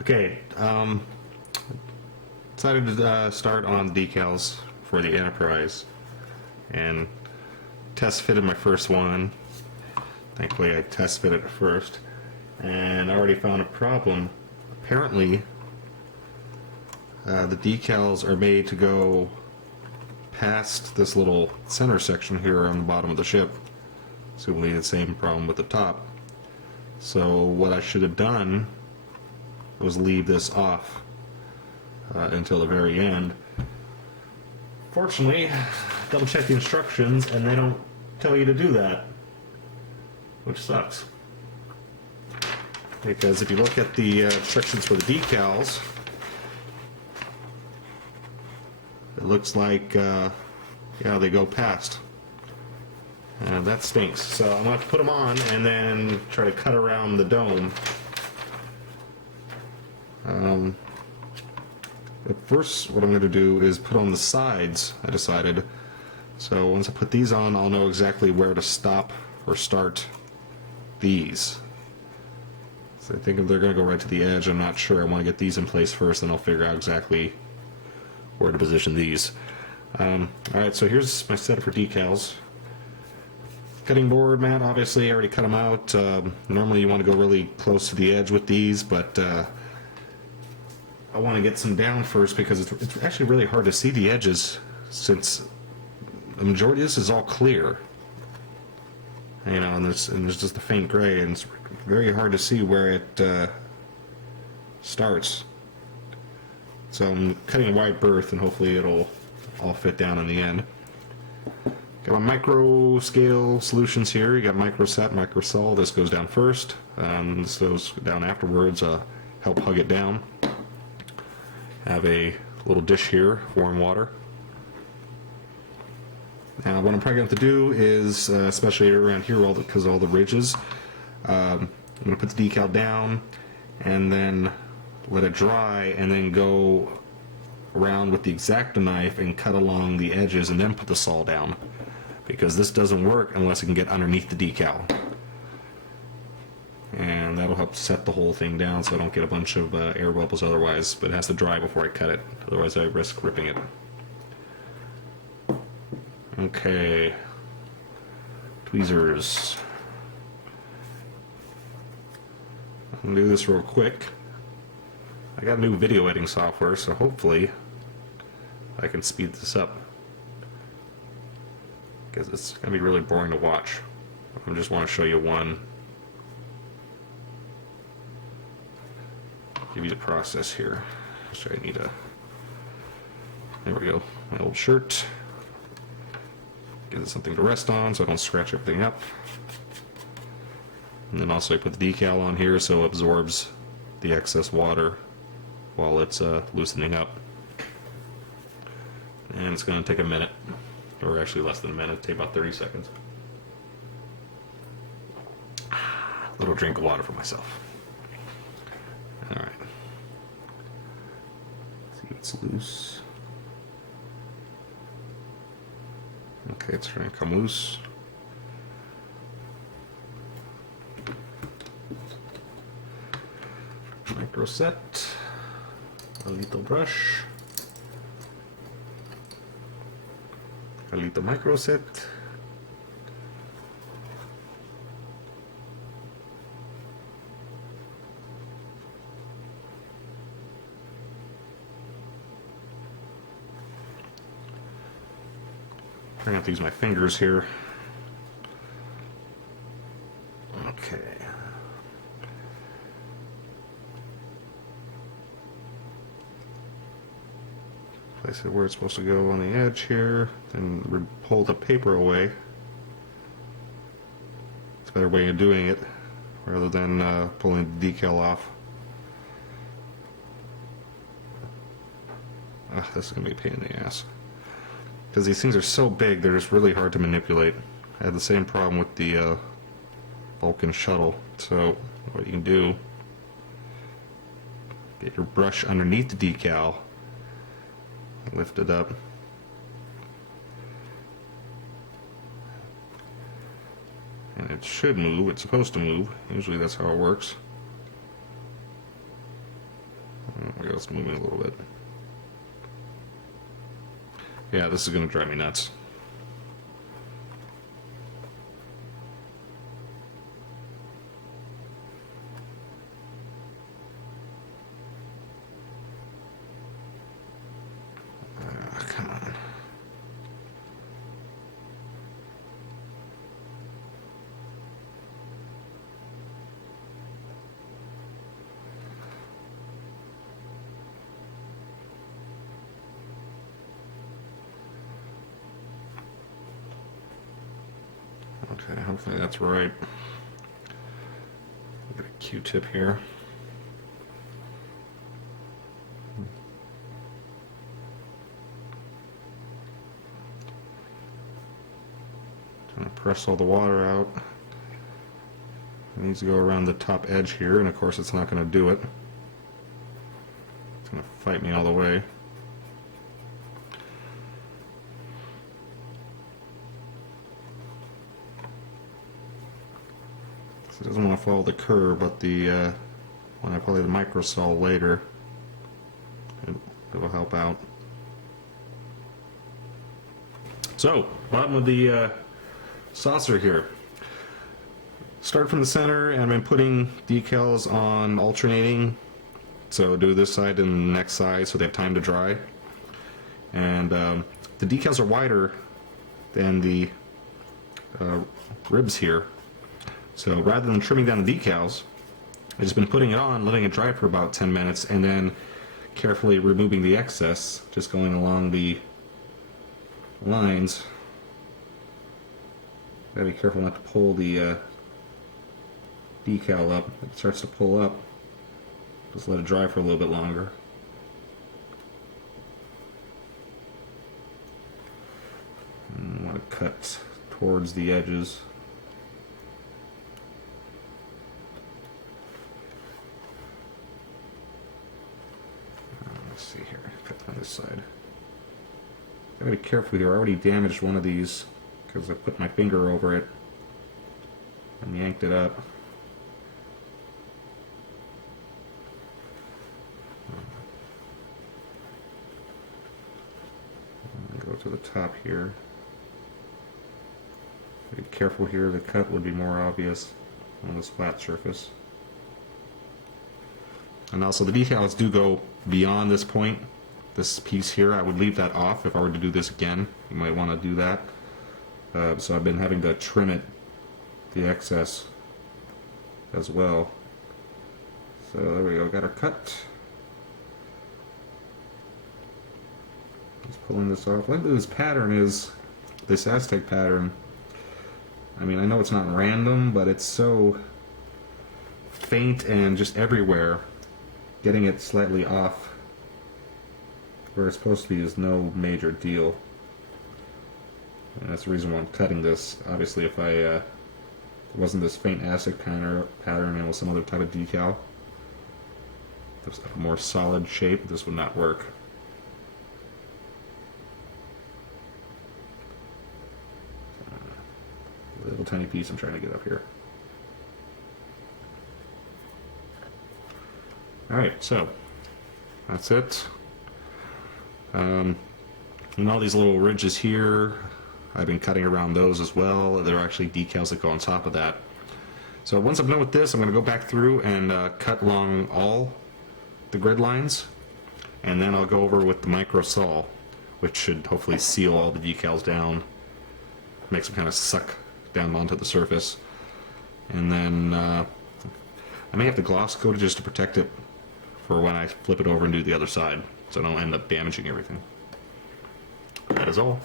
Okay, decided to start on decals for the Enterprise, and test fitted my first one. Thankfully I test fitted it first, and I already found a problem. Apparently the decals are made to go past this little center section here on the bottom of the ship. Assumably the same problem with the top. So what I should have done was leave this off until the very end. Fortunately, double check the instructions and they don't tell you to do that, which sucks. Because if you look at the instructions for the decals, it looks like, yeah, they go past. That stinks. So I'm going to have to put them on and then try to cut around the dome. But first, what I'm going to do is put on the sides, I decided. So once I put these on, I'll know exactly where to stop or start these. So I think if they're going to go right to the edge, I'm not sure. I want to get these in place first, and I'll figure out exactly where to position these. Alright, so here's my setup for decals. Cutting board mat, obviously, I already cut them out. Normally you want to go really close to the edge with these, but I want to get some down first because it's actually really hard to see the edges since the majority of this is all clear. You know, and there's just a faint gray, and it's very hard to see where it starts. So I'm cutting a wide berth, and hopefully it'll all fit down in the end. Got my micro scale solutions here. You got micro set, micro sol. This goes down first. This goes down afterwards. Help hug it down. Have a little dish here, warm water. Now, what I'm probably going to have to do is, especially around here, because of all the ridges, I'm going to put the decal down and then let it dry, and then go around with the X-Acto knife and cut along the edges, and then put the sol down. Because this doesn't work unless it can get underneath the decal. And that'll help set the whole thing down so I don't get a bunch of air bubbles otherwise, but it has to dry before I cut it, otherwise I risk ripping it. Okay. Tweezers. I'm gonna do this real quick. I got new video editing software, so hopefully I can speed this up, because it's going to be really boring to watch. I just want to show you one. Give you the process here. So I need a... There we go. My old shirt. Give it something to rest on so I don't scratch everything up. And then also I put the decal on here so it absorbs the excess water while it's loosening up. And it's going to take a minute. Or actually less than a minute, take about 30 seconds. Little drink of water for myself. Alright. See if it's loose. Okay, it's trying to come loose. Micro set. A little brush. A little micro set. I'm going to have to use my fingers here. Okay. Place it where it's supposed to go on the edge here, then pull the paper away. It's a better way of doing it rather than pulling the decal off. This is going to be a pain in the ass. Because these things are so big, they're just really hard to manipulate. I had the same problem with the Vulcan shuttle. So what you can do, get your brush underneath the decal, lift it up, and it should move. It's supposed to move. Usually that's how it works. we go, it's moving a little bit. Yeah, this is going to drive me nuts. Come on. Okay, hopefully that's right. Get a Q-tip here. Trying to press all the water out. It needs to go around the top edge here, and of course it's not going to do it. It's going to fight me all the way. It doesn't want to follow the curve, but the when I apply the microsol later, it'll help out. So, bottom of the saucer here. Start from the center, and I've been putting decals on alternating. So do this side and the next side so they have time to dry. And the decals are wider than the ribs here. So rather than trimming down the decals, I've just been putting it on, letting it dry for about 10 minutes, and then carefully removing the excess, just going along the lines. Gotta be careful not to pull the decal up. If it starts to pull up, just let it dry for a little bit longer. And I want to cut towards the edges. Let's see here, cut on this side. Gotta be careful here. I already damaged one of these because I put my finger over it and yanked it up. Go to the top here. Be careful here. The cut would be more obvious on this flat surface. And also the decals do go beyond this point, this piece here. I would leave that off if I were to do this again. You might want to do that. So I've been having to trim it, the excess as well. So there we go, got our cut. Just pulling this off. Look at this pattern is, this Aztec pattern. I mean, I know it's not random, but it's so faint and just everywhere. Getting it slightly off where it's supposed to be is no major deal. And that's the reason why I'm cutting this. Obviously, if it wasn't this faint Aztec pattern and it was some other type of decal, if it was a more solid shape, this would not work. Little tiny piece I'm trying to get up here. Alright, so that's it. And all these little ridges here, I've been cutting around those as well. There are actually decals that go on top of that. So once I'm done with this, I'm going to go back through and cut along all the grid lines, and then I'll go over with the microsol, which should hopefully seal all the decals down, make some kind of suck down onto the surface. And then I may have to gloss coat it just to protect it for when I flip it over and do the other side, so I don't end up damaging everything. That is all.